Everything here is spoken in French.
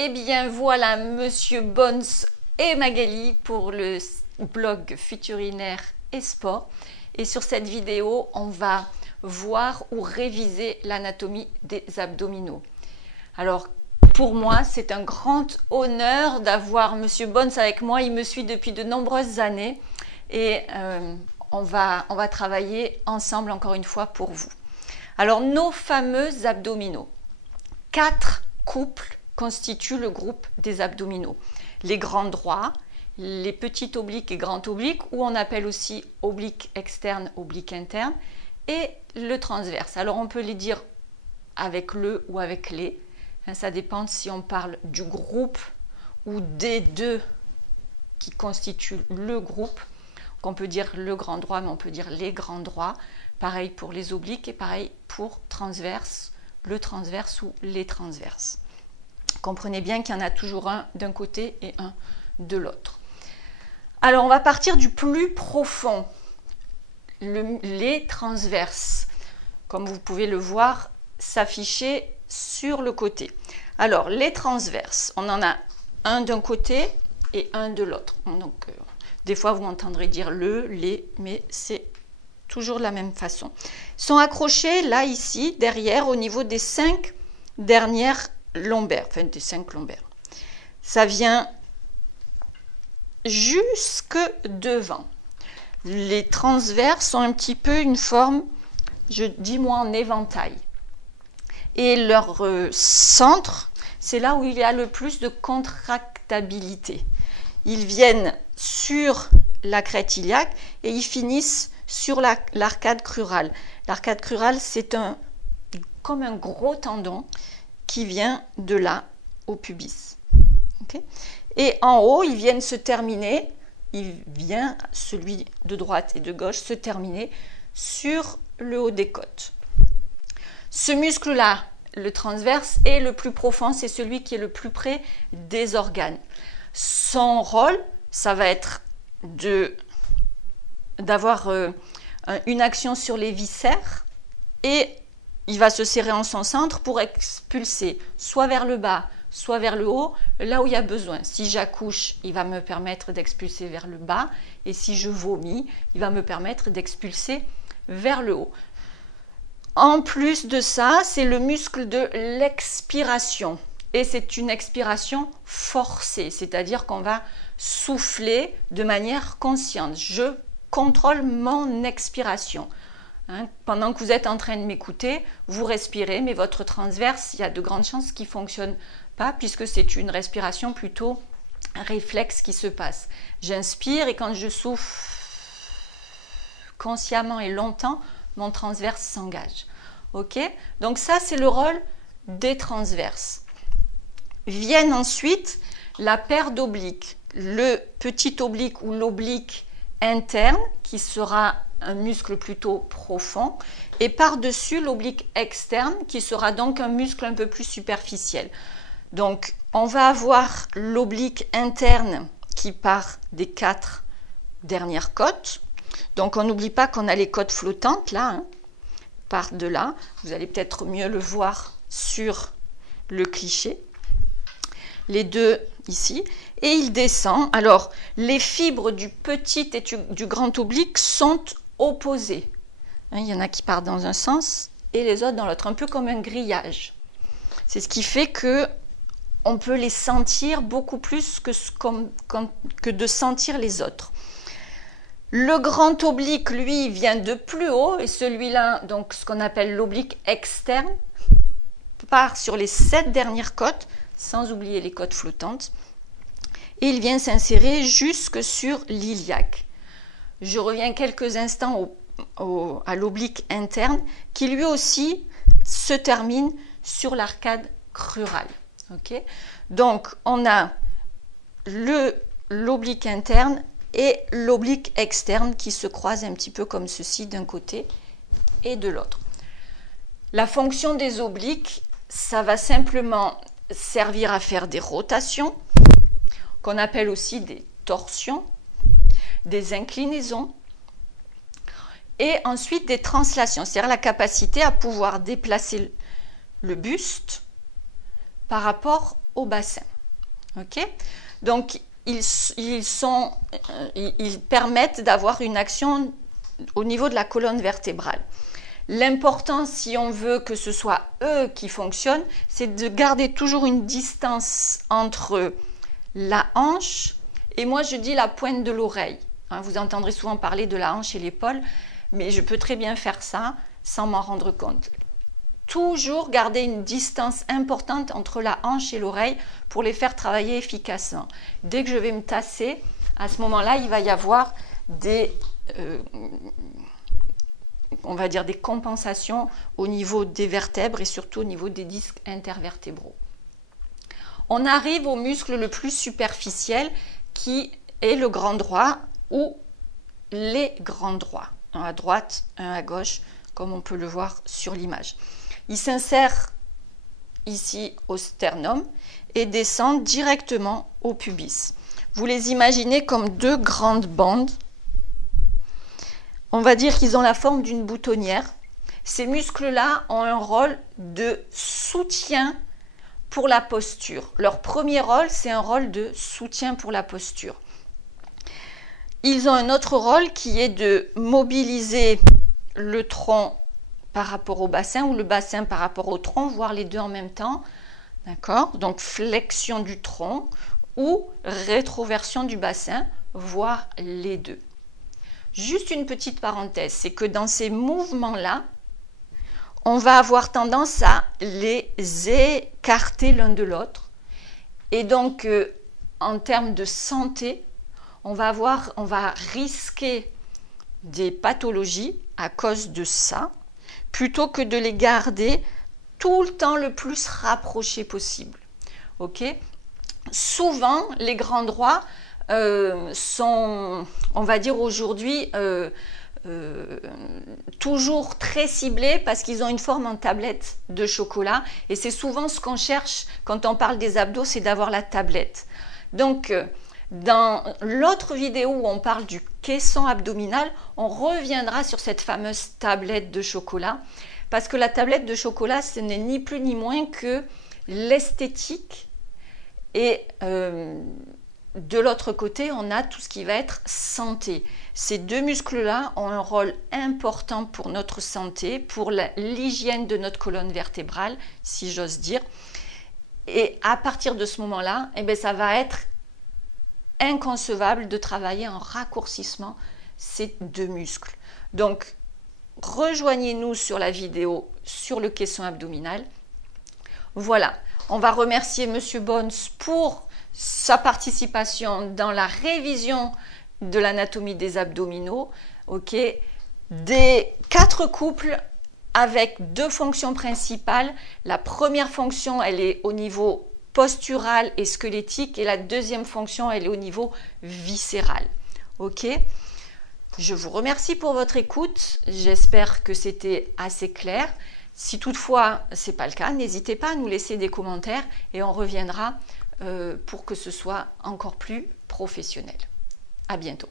Eh bien voilà Monsieur Bones et Magali pour le blog Futurinaire et Sport. Et sur cette vidéo, on va voir ou réviser l'anatomie des abdominaux. Alors pour moi, c'est un grand honneur d'avoir Monsieur Bones avec moi. Il me suit depuis de nombreuses années et on va travailler ensemble encore une fois pour vous. Alors nos fameux abdominaux. 4 couples constituent le groupe des abdominaux. Les grands droits, les petits obliques et grands obliques, ou on appelle aussi oblique externe, oblique interne, et le transverse. Alors on peut les dire avec le ou avec les. Ça dépend si on parle du groupe ou des deux qui constituent le groupe. On peut dire le grand droit, mais on peut dire les grands droits. Pareil pour les obliques et pareil pour transverse, le transverse ou les transverses. Comprenez bien qu'il y en a toujours un d'un côté et un de l'autre. Alors on va partir du plus profond, les transverses. Comme vous pouvez le voir s'afficher sur le côté. Alors les transverses, on en a un d'un côté et un de l'autre. Donc des fois vous m'entendrez dire les, mais c'est toujours de la même façon. Ils sont accrochés là, ici, derrière, au niveau des 5 dernières lombaires, enfin des 5 lombaires. Ça vient jusque devant. Les transverses ont un petit peu une forme, je dis moi en éventail. Et leur centre, c'est là où il y a le plus de contractabilité. Ils viennent sur la crête iliaque et ils finissent sur l'arcade crurale. L'arcade crurale, c'est comme un gros tendon qui vient de là au pubis. Okay? Et en haut, ils viennent se terminer, celui de droite et de gauche, se terminer sur le haut des côtes. Ce muscle-là, le transverse, est le plus profond, c'est celui qui est le plus près des organes. Son rôle, ça va être d'avoir une action sur les viscères et il va se serrer en son centre pour expulser soit vers le bas, soit vers le haut, là où il y a besoin. Si j'accouche, il va me permettre d'expulser vers le bas et si je vomis, il va me permettre d'expulser vers le haut. En plus de ça, c'est le muscle de l'expiration et c'est une expiration forcée, c'est-à-dire qu'on va souffler de manière consciente. Je contrôle mon expiration. Pendant que vous êtes en train de m'écouter, vous respirez, mais votre transverse, il y a de grandes chances qu'il ne fonctionne pas puisque c'est une respiration plutôt réflexe qui se passe. J'inspire et quand je souffle consciemment et longtemps, mon transverse s'engage. Ok? Donc ça, c'est le rôle des transverses. Viennent ensuite la paire d'obliques, le petit oblique ou l'oblique interne qui sera un muscle plutôt profond et par-dessus l'oblique externe qui sera donc un muscle un peu plus superficiel. Donc on va avoir l'oblique interne qui part des 4 dernières côtes. Donc on n'oublie pas qu'on a les côtes flottantes là, par de là. Vous allez peut-être mieux le voir sur le cliché. Les deux ici, et il descend. Alors, les fibres du petit et du grand oblique sont opposées. Il y en a qui partent dans un sens et les autres dans l'autre, un peu comme un grillage. C'est ce qui fait que on peut les sentir beaucoup plus que de sentir les autres. Le grand oblique, lui, vient de plus haut et celui-là, donc ce qu'on appelle l'oblique externe, part sur les 7 dernières côtes, sans oublier les côtes flottantes, et il vient s'insérer jusque sur l'iliaque. Je reviens quelques instants à l'oblique interne, qui lui aussi se termine sur l'arcade crurale. Okay? Donc, on a l'oblique interne et l'oblique externe qui se croisent un petit peu comme ceci d'un côté et de l'autre. La fonction des obliques, ça va simplement servir à faire des rotations, qu'on appelle aussi des torsions, des inclinaisons, et ensuite des translations, c'est-à-dire la capacité à pouvoir déplacer le buste par rapport au bassin. Ok? Donc, ils permettent d'avoir une action au niveau de la colonne vertébrale. L'important, si on veut que ce soit eux qui fonctionnent, c'est de garder toujours une distance entre la hanche et moi je dis la pointe de l'oreille. Vous entendrez souvent parler de la hanche et l'épaule, mais je peux très bien faire ça sans m'en rendre compte. Toujours garder une distance importante entre la hanche et l'oreille pour les faire travailler efficacement. Dès que je vais me tasser, à ce moment-là, il va y avoir on va dire des compensations au niveau des vertèbres et surtout au niveau des disques intervertébraux. On arrive au muscle le plus superficiel qui est le grand droit ou les grands droits. Un à droite, un à gauche, comme on peut le voir sur l'image. Il s'insère ici au sternum et descend directement au pubis. Vous les imaginez comme deux grandes bandes. On va dire qu'ils ont la forme d'une boutonnière. Ces muscles-là ont un rôle de soutien pour la posture. Leur premier rôle, c'est un rôle de soutien pour la posture. Ils ont un autre rôle qui est de mobiliser le tronc par rapport au bassin ou le bassin par rapport au tronc, voire les deux en même temps. D'accord? Donc flexion du tronc ou rétroversion du bassin, voire les deux. Juste une petite parenthèse, c'est que dans ces mouvements-là, on va avoir tendance à les écarter l'un de l'autre. Et donc, en termes de santé, on va risquer des pathologies à cause de ça, plutôt que de les garder tout le temps le plus rapprochés possible. Ok? Souvent, les grands droits sont, on va dire aujourd'hui, toujours très ciblés parce qu'ils ont une forme en tablette de chocolat. Et c'est souvent ce qu'on cherche quand on parle des abdos, c'est d'avoir la tablette. Donc, dans l'autre vidéo où on parle du caisson abdominal, on reviendra sur cette fameuse tablette de chocolat. Parce que la tablette de chocolat, ce n'est ni plus ni moins que l'esthétique. Et de l'autre côté, on a tout ce qui va être santé. Ces deux muscles-là ont un rôle important pour notre santé, pour l'hygiène de notre colonne vertébrale, si j'ose dire. Et à partir de ce moment-là, eh bien, ça va être inconcevable de travailler en raccourcissement ces deux muscles. Donc, rejoignez-nous sur la vidéo sur le caisson abdominal. Voilà, on va remercier Monsieur Bones pour sa participation dans la révision de l'anatomie des abdominaux. Ok, des 4 couples avec 2 fonctions principales. La première fonction, elle est au niveau postural et squelettique et la deuxième fonction, elle est au niveau viscéral. Ok, je vous remercie pour votre écoute. J'espère que c'était assez clair. Si toutefois ce n'est pas le cas, n'hésitez pas à nous laisser des commentaires et on reviendra pour que ce soit encore plus professionnel. À bientôt.